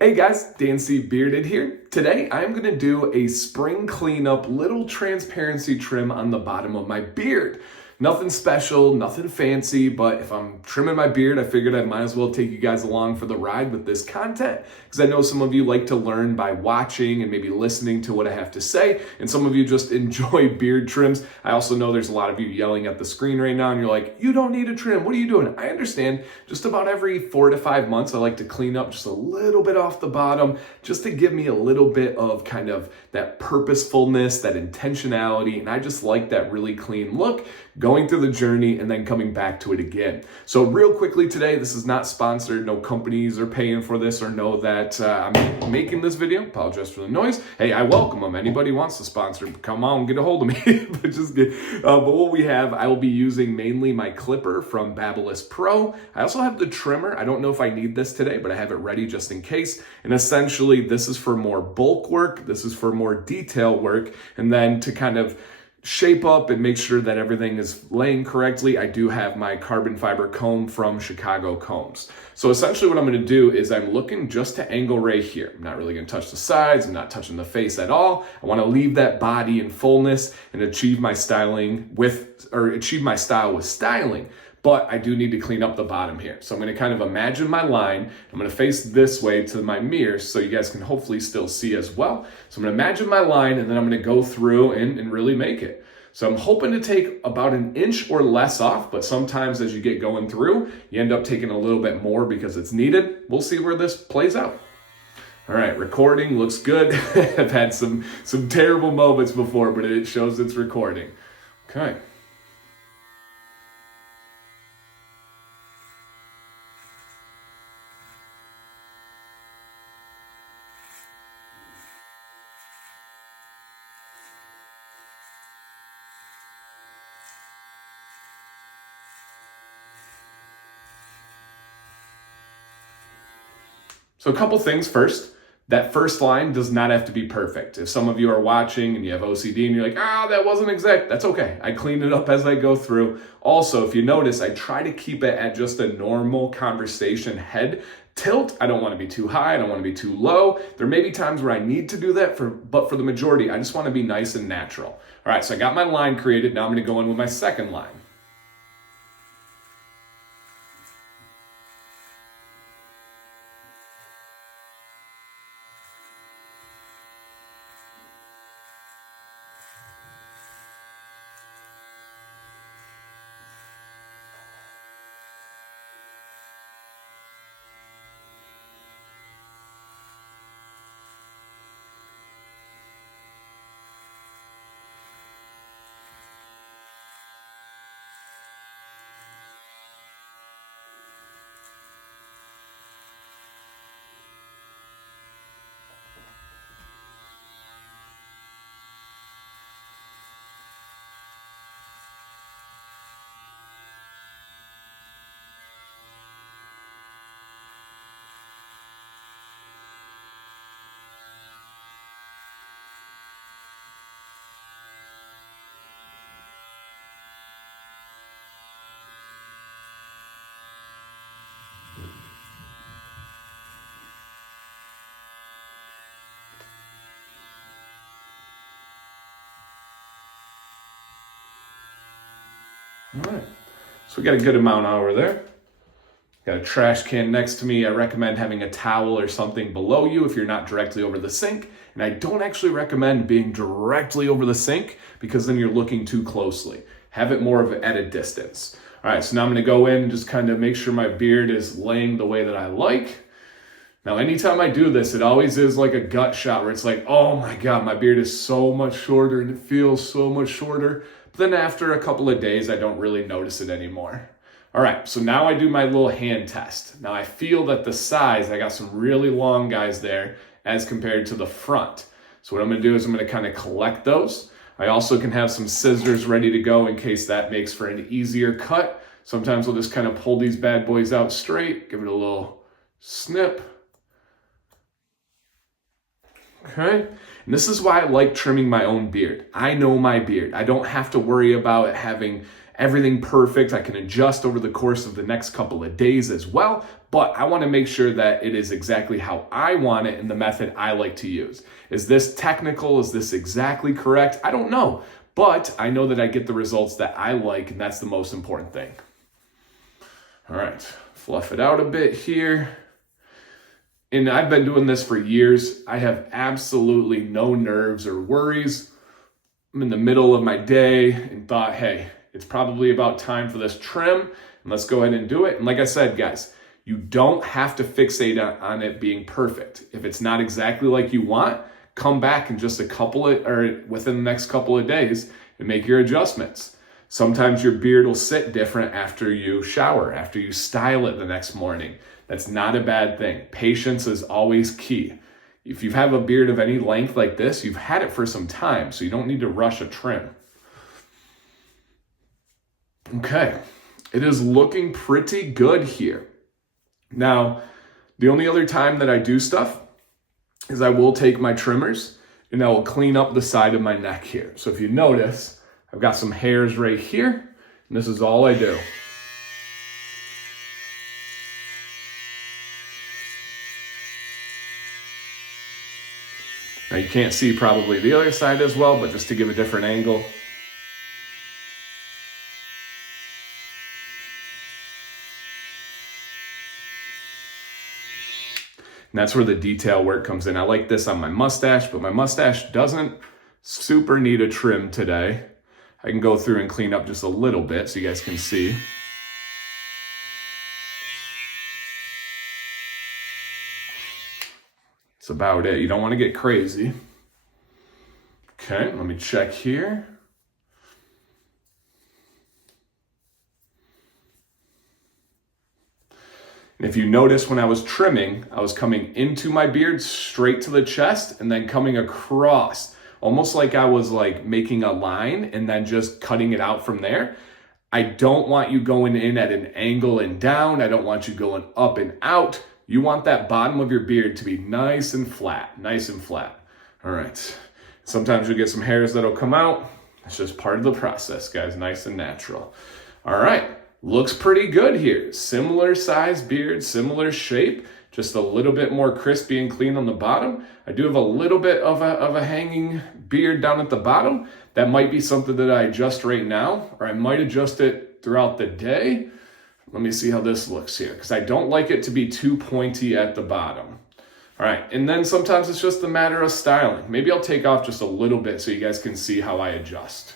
Hey guys, Dan C. Bearded here. Today I'm going to do a spring cleanup little transparency trim on the bottom of my beard. Nothing special, nothing fancy, but if I'm trimming my beard, I figured I might as well take you guys along for the ride with this content, because I know some of you like to learn by watching and maybe listening to what I have to say, and some of you just enjoy beard trims. I also know there's a lot of you yelling at the screen right now and you're like, you don't need a trim, what are you doing? I understand. Just about every 4 to 5 months I like to clean up just a little bit off the bottom, just to give me a little bit of kind of that purposefulness, that intentionality, and I just like that really clean look, going through the journey and then coming back to it again. So real quickly today, this is not sponsored, no companies are paying for this or know that I'm making this video. Apologize for the noise. Hey, I welcome them. Anybody wants to sponsor, come on, get a hold of me. But what we have, I will be using mainly my clipper from Babyliss Pro. I also have the trimmer. I don't know if I need this today, but I have it ready just in case. And essentially this is for more bulk work. This is for more detail work. And then to kind of shape up and make sure that everything is laying correctly, I do have my carbon fiber comb from Chicago Combs. So essentially what I'm going to do is I'm looking just to angle right here. I'm not really going to touch the sides. I'm not touching the face at all. I want to leave that body in fullness and achieve my style with styling. But I do need to clean up the bottom here. So I'm going to kind of imagine my line. I'm going to face this way to my mirror so you guys can hopefully still see as well. So I'm going to imagine my line and then I'm going to go through and really make it. So I'm hoping to take about 1 inch or less off, but sometimes as you get going through, you end up taking a little bit more because it's needed. We'll see where this plays out. All right, recording looks good. I've had some terrible moments before, but it shows it's recording. Okay. So a couple things first. That first line does not have to be perfect. If some of you are watching and you have OCD and you're like, that wasn't exact, that's okay. I clean it up as I go through. Also, if you notice, I try to keep it at just a normal conversation head tilt. I don't want to be too high. I don't want to be too low. There may be times where I need to do that, but for the majority, I just want to be nice and natural. All right, so I got my line created. Now I'm going to go in with my second line. All right, so we got a good amount over there. Got a trash can next to me. I recommend having a towel or something below you if you're not directly over the sink. And I don't actually recommend being directly over the sink because then you're looking too closely. Have it more of at a distance. All right, so now I'm gonna go in and just kind of make sure my beard is laying the way that I like. Now, anytime I do this, it always is like a gut shot where it's like, oh my God, my beard is so much shorter and it feels so much shorter. But then after a couple of days, I don't really notice it anymore. All right, so now I do my little hand test. Now I feel that the size, I got some really long guys there as compared to the front. So what I'm gonna do is I'm gonna kind of collect those. I also can have some scissors ready to go in case that makes for an easier cut. Sometimes I'll just kind of pull these bad boys out straight, give it a little snip. Okay, and this is why I like trimming my own beard. I know my beard. I don't have to worry about it having everything perfect. I can adjust over the course of the next couple of days as well, but I want to make sure that it is exactly how I want it and the method I like to use. Is this technical? Is this exactly correct? I don't know, but I know that I get the results that I like, and that's the most important thing. All right, fluff it out a bit here. And I've been doing this for years. I have absolutely no nerves or worries. I'm in the middle of my day and thought, hey, it's probably about time for this trim, and let's go ahead and do it. And like I said, guys, you don't have to fixate on it being perfect. If it's not exactly like you want, come back in just within the next couple of days and make your adjustments. Sometimes your beard will sit different after you shower, after you style it the next morning. That's not a bad thing. Patience is always key. If you have a beard of any length like this, you've had it for some time, so you don't need to rush a trim. Okay, it is looking pretty good here. Now, the only other time that I do stuff is I will take my trimmers and I will clean up the side of my neck here. So if you notice, I've got some hairs right here, and this is all I do. Now you can't see probably the other side as well, but just to give a different angle. And that's where the detail work comes in. I like this on my mustache, but my mustache doesn't super need a trim today. I can go through and clean up just a little bit so you guys can see. That's about it. You don't want to get crazy. Okay, let me check here. And if you notice, when I was trimming, I was coming into my beard straight to the chest and then coming across, almost like I was like making a line and then just cutting it out from there. I don't want you going in at an angle and down. I don't want you going up and out. You want that bottom of your beard to be nice and flat, nice and flat. All right. Sometimes you'll get some hairs that'll come out. It's just part of the process, guys, nice and natural. All right. Looks pretty good here. Similar size beard, similar shape, just a little bit more crispy and clean on the bottom. I do have a little bit of a hanging beard down at the bottom. That might be something that I adjust right now, or I might adjust it throughout the day. Let me see how this looks here, because I don't like it to be too pointy at the bottom. All right, and then sometimes it's just a matter of styling. Maybe I'll take off just a little bit so you guys can see how I adjust.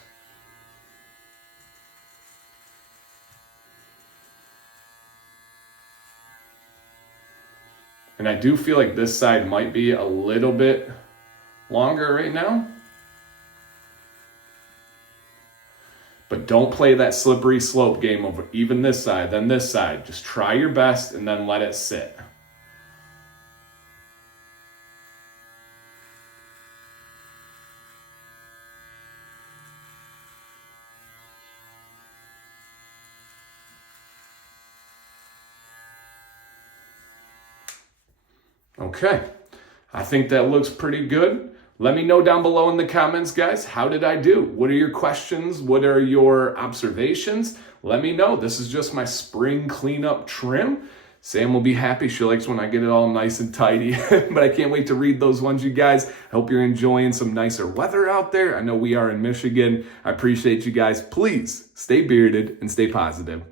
And I do feel like this side might be a little bit longer right now. But don't play that slippery slope game of even this side, then this side. Just try your best and then let it sit. Okay, I think that looks pretty good. Let me know down below in the comments, guys, how did I do? What are your questions? What are your observations? Let me know. This is just my spring cleanup trim. Sam will be happy. She likes when I get it all nice and tidy, but I can't wait to read those ones, you guys. I hope you're enjoying some nicer weather out there. I know we are in Michigan. I appreciate you guys. Please stay bearded and stay positive.